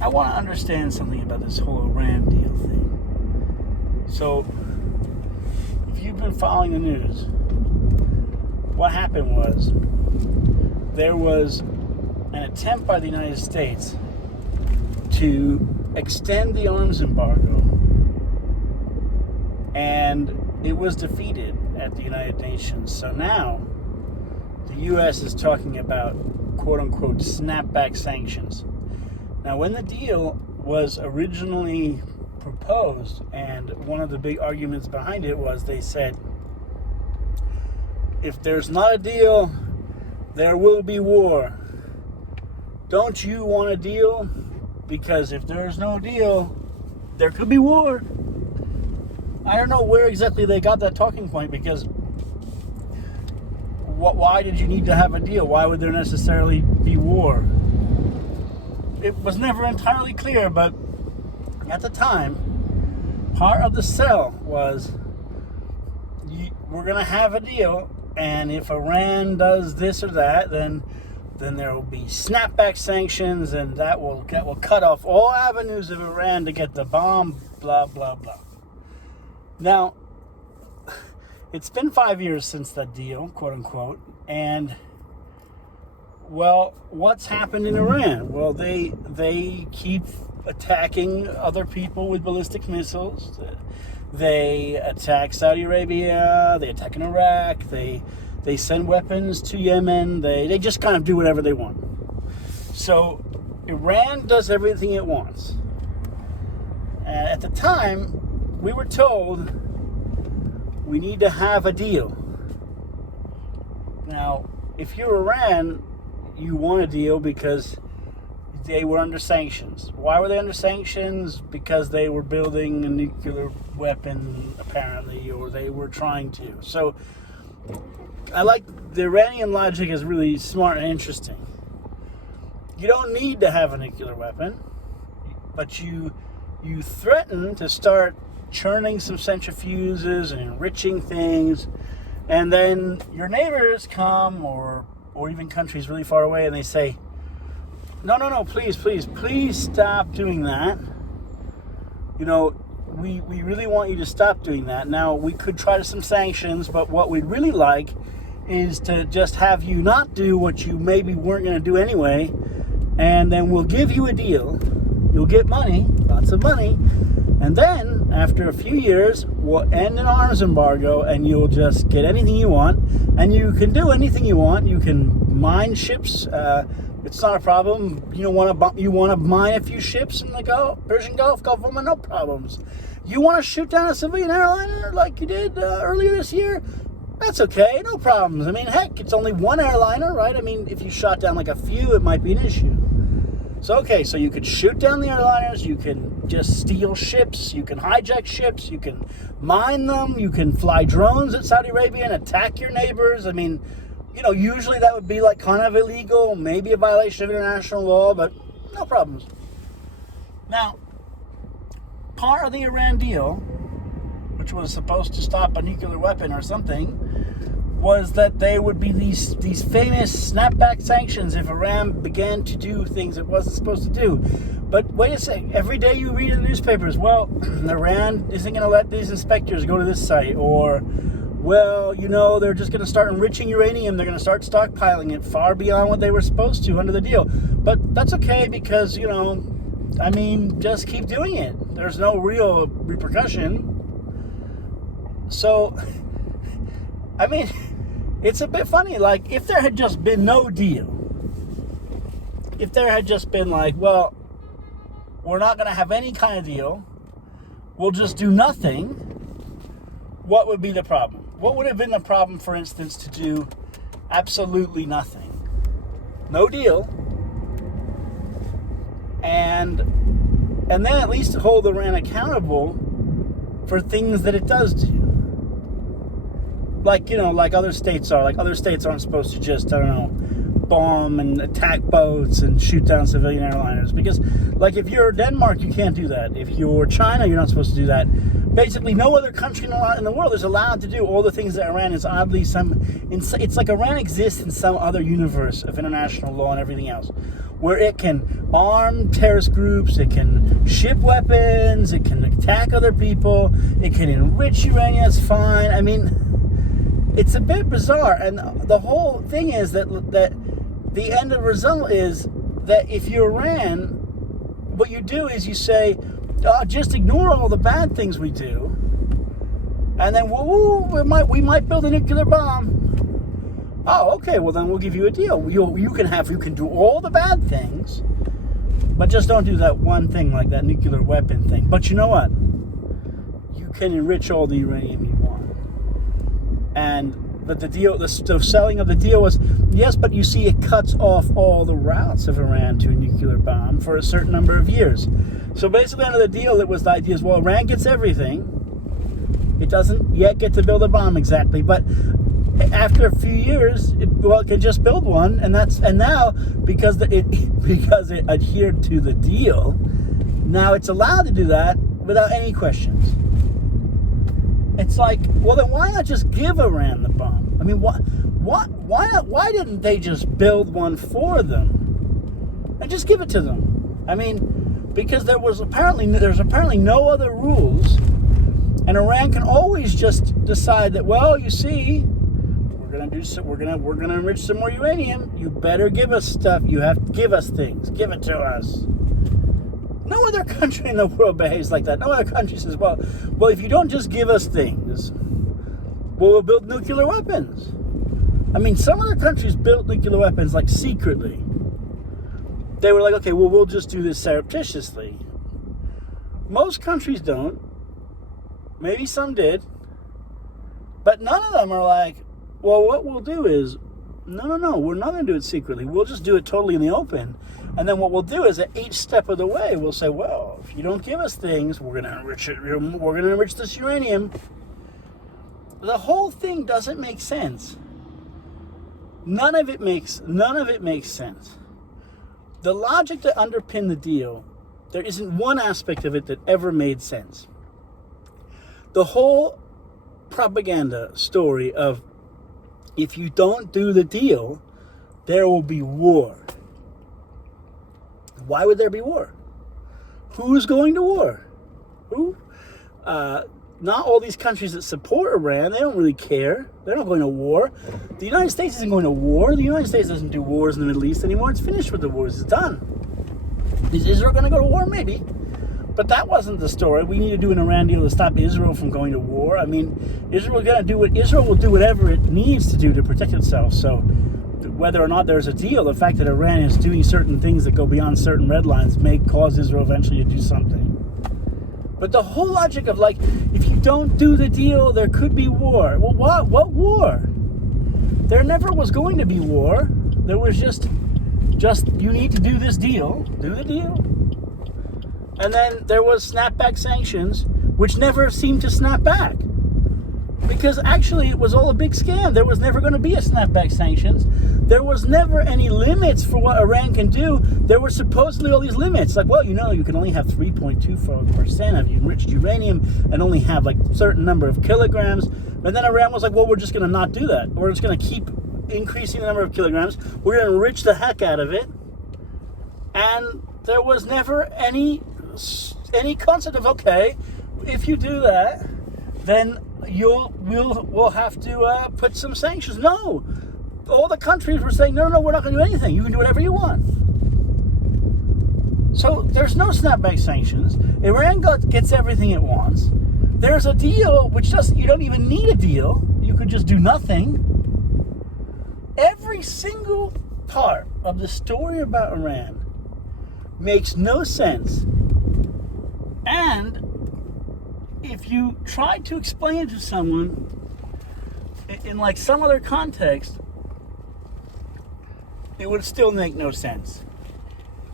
I want to understand something about this whole Iran deal thing. So, if you've been following the news, what happened was there was an attempt by the United States to extend the arms embargo, and it was defeated at the United Nations. So now the U.S. is talking about quote-unquote snapback sanctions. Now, when the deal was originally proposed, and one of the big arguments behind it was they said, if there's not a deal, there will be war. Don't you want a deal? Because if there's no deal, there could be war. I don't know where exactly they got that talking point, because why did you need to have a deal? Why would there necessarily be war? It was never entirely clear, but at the time, part of the sell was we're going to have a deal, and if Iran does this or that, then there will be snapback sanctions, and that will cut off all avenues of Iran to get the bomb, blah, blah, blah. Now, it's been 5 years since that deal, quote unquote, and well, what's happened in Iran? Well, they keep attacking other people with ballistic missiles. They attack Saudi Arabia. They attack in Iraq. They send weapons to Yemen. They just kind of do whatever they want. So Iran does everything it wants. At the time, we were told we need to have a deal. Now, if you're Iran, you want a deal because they were under sanctions. Why were they under sanctions? Because they were building a nuclear weapon, apparently, or they were trying to. So, I like the Iranian logic is really smart and interesting. You don't need to have a nuclear weapon, but you threaten to start churning some centrifuges and enriching things, and then your neighbors come, or even countries really far away, and they say, no, please stop doing that. You know, we really want you to stop doing that. Now, we could try some sanctions, but what we'd really like is to just have you not do what you maybe weren't going to do anyway, and then we'll give you a deal. You'll get money, lots of money, and then, after a few years, we'll end an arms embargo, and you'll just get anything you want, and you can do anything you want. You can mine ships. It's not a problem. You want to mine a few ships in the Persian Gulf, Gulf of Oman, no problems. You want to shoot down a civilian airliner like you did earlier this year? That's okay, no problems. I mean, heck, it's only one airliner, right? I mean, if you shot down like a few, it might be an issue. So, okay, so you could shoot down the airliners, you can just steal ships, you can hijack ships, you can mine them, you can fly drones at Saudi Arabia and attack your neighbors. I mean, you know, usually that would be like kind of illegal, maybe a violation of international law, but no problems. Now, part of the Iran deal, which was supposed to stop a nuclear weapon or something, was that there would be these famous snapback sanctions if Iran began to do things it wasn't supposed to do. But wait a sec, every day you read in the newspapers, well, Iran isn't going to let these inspectors go to this site, or, well, you know, they're just going to start enriching uranium, they're going to start stockpiling it far beyond what they were supposed to under the deal. But that's okay because, you know, I mean, just keep doing it. There's no real repercussion. So, I mean, it's a bit funny. Like, if there had just been no deal, if there had just been like, well, we're not going to have any kind of deal, we'll just do nothing, what would be the problem? What would have been the problem, for instance, to do absolutely nothing? No deal. And then at least hold Iran accountable for things that it does do. Like, you know, like other states are. Like, other states aren't supposed to just, I don't know, bomb and attack boats and shoot down civilian airliners. Because, like, if you're Denmark, you can't do that. If you're China, you're not supposed to do that. Basically, no other country in the world is allowed to do all the things that Iran is oddly it's like Iran exists in some other universe of international law and everything else. where it can arm terrorist groups, it can ship weapons, it can attack other people, it can enrich uranium. It's fine. I mean, it's a bit bizarre, and the whole thing is that the end of the result is that if you're Iran, what you do is you say, just ignore all the bad things we do, and then we might build a nuclear bomb. Oh, okay. Well, then we'll give you a deal. You can do all the bad things, but just don't do that one thing, like that nuclear weapon thing. But you know what? You can enrich all the uranium you want. But the deal, the selling of the deal was, yes, but you see, it cuts off all the routes of Iran to a nuclear bomb for a certain number of years. So basically, under the deal, it was the idea is, well, Iran gets everything. It doesn't yet get to build a bomb exactly, but after a few years, it can just build one, and now because it adhered to the deal, now it's allowed to do that without any questions. It's like, well, then why not just give Iran the bomb? I mean, why didn't they just build one for them and just give it to them? I mean, because there's apparently no other rules, and Iran can always just decide that, well, you see, we're gonna enrich some more uranium. You better give us stuff. You have to give us things. Give it to us. No other country in the world behaves like that. No other country says, well, if you don't just give us things, we'll build nuclear weapons. I mean, some other countries built nuclear weapons, like, secretly. They were like, okay, well, we'll just do this surreptitiously. Most countries don't. Maybe some did. But none of them are like, well, what we'll do is, no, we're not going to do it secretly. We'll just do it totally in the open. And then what we'll do is, at each step of the way, we'll say, well, if you don't give us things, we're going to enrich it. We're going to enrich this uranium. The whole thing doesn't make sense. None of it makes sense. The logic that underpinned the deal, there isn't one aspect of it that ever made sense. The whole propaganda story of, if you don't do the deal, there will be war. Why would there be war? Who's going to war? Who? Not all these countries that support Iran. They don't really care. They're not going to war. The United States isn't going to war. The United States doesn't do wars in the Middle East anymore. It's finished with the wars. It's done. Is Israel going to go to war? Maybe. But that wasn't the story. We need to do an Iran deal to stop Israel from going to war. I mean, Israel will do whatever it needs to do to protect itself. So whether or not there's a deal, the fact that Iran is doing certain things that go beyond certain red lines may cause Israel eventually to do something. But the whole logic of, like, if you don't do the deal, there could be war. Well, what war? There never was going to be war. There was just you need to do this deal. Do the deal. And then there was snapback sanctions, which never seemed to snap back. Because actually it was all a big scam. There was never going to be a snapback sanctions. There was never any limits for what Iran can do. There were supposedly all these limits. Like, well, you can only have 3.24% of enriched uranium and only have, like, a certain number of kilograms. And then Iran was like, well, we're just going to not do that. We're just going to keep increasing the number of kilograms. We're going to enrich the heck out of it. And there was never any concept of, okay, if you do that, then we'll have to put some sanctions. No, all the countries were saying, no, we're not going to do anything. You can do whatever you want. So there's no snapback sanctions. Iran gets everything it wants. There's a deal, which you don't even need a deal. You could just do nothing. Every single part of the story about Iran makes no sense. And if you try to explain it to someone in, like, some other context, it would still make no sense.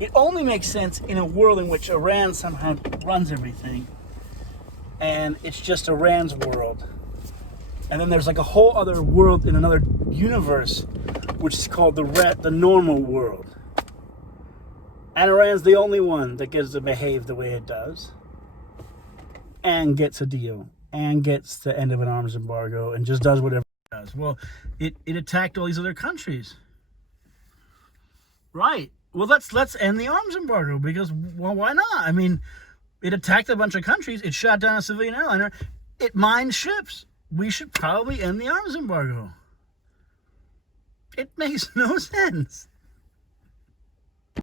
It only makes sense in a world in which Iran somehow runs everything, and it's just Iran's world. And then there's, like, a whole other world in another universe, which is called the normal world. And Iran's the only one that gets to behave the way it does, and gets a deal, and gets the end of an arms embargo, and just does whatever it does. Well, it attacked all these other countries. Right. Well, let's end the arms embargo because, well, why not? I mean, it attacked a bunch of countries. It shot down a civilian airliner. It mined ships. We should probably end the arms embargo. It makes no sense.